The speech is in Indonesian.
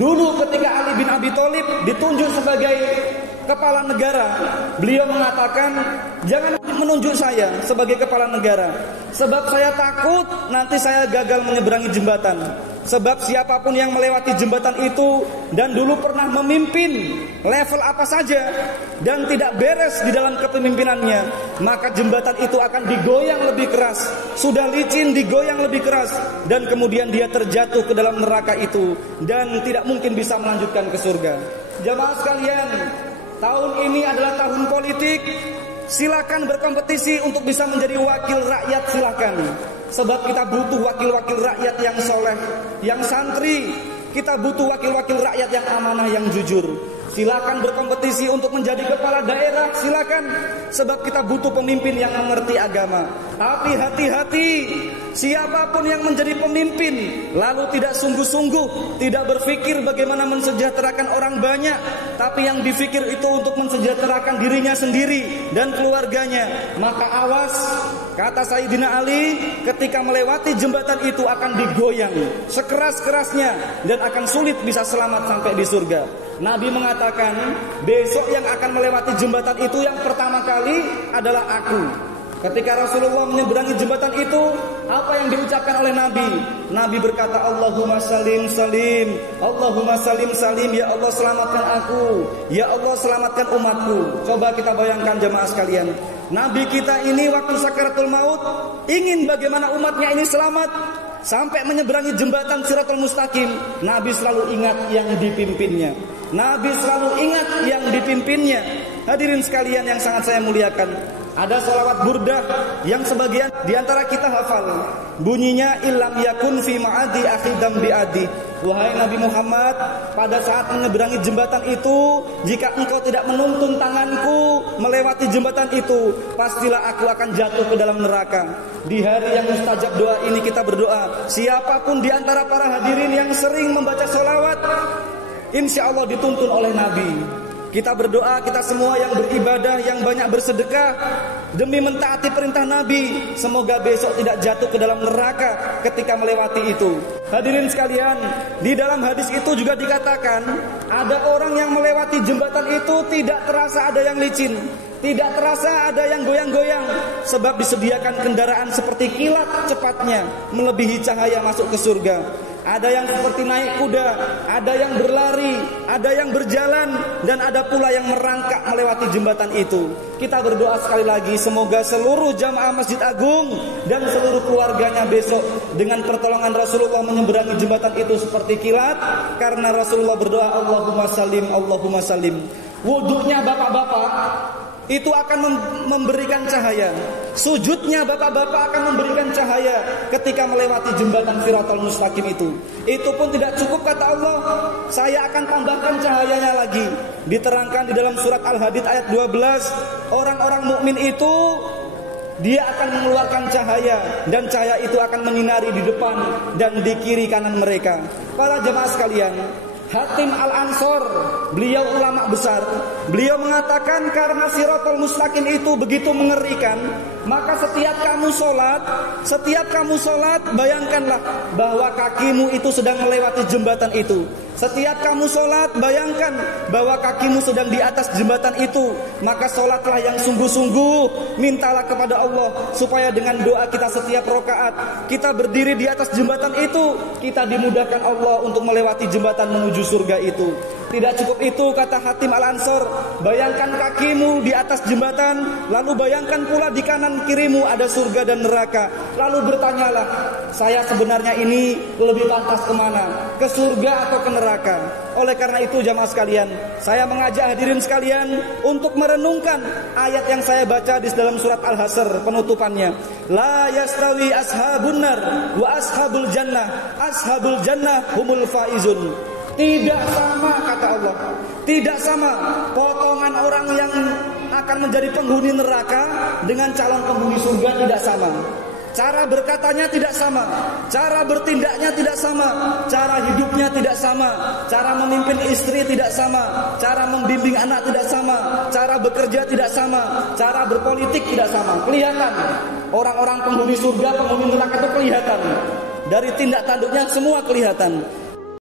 Dulu ketika Ali bin Abi Thalib ditunjuk sebagai kepala negara, beliau mengatakan, jangan menunjuk saya sebagai kepala negara, sebab saya takut nanti saya gagal menyeberangi jembatan. Sebab siapapun yang melewati jembatan itu dan dulu pernah memimpin level apa saja dan tidak beres di dalam kepemimpinannya, maka jembatan itu akan digoyang lebih keras. Sudah licin digoyang lebih keras, dan kemudian dia terjatuh ke dalam neraka itu dan tidak mungkin bisa melanjutkan ke surga. Jamaah sekalian, tahun ini adalah tahun politik. Silakan berkompetisi untuk bisa menjadi wakil rakyat, silakan. Sebab kita butuh wakil-wakil rakyat yang soleh, yang santri. Kita butuh wakil-wakil rakyat yang amanah, yang jujur. Silakan berkompetisi untuk menjadi kepala daerah, silakan. Sebab kita butuh pemimpin yang mengerti agama. Tapi hati-hati, siapapun yang menjadi pemimpin lalu tidak sungguh-sungguh, tidak berpikir bagaimana mensejahterakan orang banyak, tapi yang dipikir itu untuk mensejahterakan dirinya sendiri dan keluarganya, maka awas, kata Sayyidina Ali, ketika melewati jembatan itu akan digoyang sekeras-kerasnya dan akan sulit bisa selamat sampai di surga. Nabi mengatakan, besok yang akan melewati jembatan itu yang pertama kali adalah aku. Ketika Rasulullah menyeberangi jembatan itu, apa yang diucapkan oleh Nabi? Nabi berkata, Allahumma salim salim, Allahumma salim salim, ya Allah selamatkan aku, ya Allah selamatkan umatku. Coba kita bayangkan jemaah sekalian, Nabi kita ini waktu sakaratul maut ingin bagaimana umatnya ini selamat. Sampai menyeberangi jembatan Shiratal Mustaqim, Nabi selalu ingat yang dipimpinnya. Nabi selalu ingat yang dipimpinnya. Hadirin sekalian yang sangat saya muliakan, ada sholawat burdah yang sebagian diantara kita hafal. Bunyinya, Illam yakun fi ma'adi akhidam bi'adi. Wahai Nabi Muhammad, pada saat menyeberangi jembatan itu, jika engkau tidak menuntun tanganku melewati jembatan itu, pastilah aku akan jatuh ke dalam neraka. Di hari yang mustajab doa ini kita berdoa, siapapun di antara para hadirin yang sering membaca sholawat, insya Allah dituntun oleh Nabi. Kita berdoa, kita semua yang beribadah, yang banyak bersedekah demi mentaati perintah Nabi, semoga besok tidak jatuh ke dalam neraka ketika melewati itu. Hadirin sekalian, di dalam hadis itu juga dikatakan, ada orang yang melewati jembatan itu tidak terasa ada yang licin, tidak terasa ada yang goyang-goyang, sebab disediakan kendaraan seperti kilat cepatnya melebihi cahaya masuk ke surga. Ada yang seperti naik kuda, ada yang berlari, ada yang berjalan, dan ada pula yang merangkak melewati jembatan itu. Kita berdoa sekali lagi, semoga seluruh jamaah Masjid Agung dan seluruh keluarganya besok dengan pertolongan Rasulullah menyeberangi jembatan itu seperti kilat, karena Rasulullah berdoa, Allahumma salim, Allahumma salim. Wudhunya bapak-bapak itu akan memberikan cahaya. Sujudnya bapak-bapak akan memberikan cahaya ketika melewati jembatan Shiratal Mustaqim itu. Itu pun tidak cukup, kata Allah, saya akan tambahkan cahayanya lagi. Diterangkan di dalam surat Al-Hadid ayat 12, orang-orang mukmin itu dia akan mengeluarkan cahaya, dan cahaya itu akan menyinari di depan dan di kiri kanan mereka. Para jemaah sekalian, Hatim Al-Ansor, beliau ulama besar, beliau mengatakan karena Shiratal Mustaqim itu begitu mengerikan, maka setiap kamu sholat, bayangkanlah bahwa kakimu itu sedang melewati jembatan itu. Setiap kamu sholat, bayangkan bahwa kakimu sedang di atas jembatan itu. Maka sholatlah yang sungguh-sungguh, mintalah kepada Allah supaya dengan doa kita setiap rakaat, kita berdiri di atas jembatan itu, kita dimudahkan Allah untuk melewati jembatan menuju surga itu. Tidak cukup itu, kata Hatim Al-Ansor, bayangkan kakimu di atas jembatan, lalu bayangkan pula di kanan kirimu ada surga dan neraka. Lalu bertanyalah, saya sebenarnya ini lebih pantas kemana? Ke surga atau ke neraka? Oleh karena itu jamaah sekalian, saya mengajak hadirin sekalian untuk merenungkan ayat yang saya baca di dalam surat Al-Hasr penutupannya. La yastawi ashabun nar wa ashabul jannah humul faizun. Tidak sama, kata Allah, tidak sama potongan orang yang akan menjadi penghuni neraka dengan calon penghuni surga, tidak sama. Cara berkatanya tidak sama, cara bertindaknya tidak sama, cara hidupnya tidak sama, cara memimpin istri tidak sama, cara membimbing anak tidak sama, cara bekerja tidak sama, cara berpolitik tidak sama. Kelihatan orang-orang penghuni surga, penghuni neraka itu kelihatan. Dari tindak tanduknya semua kelihatan.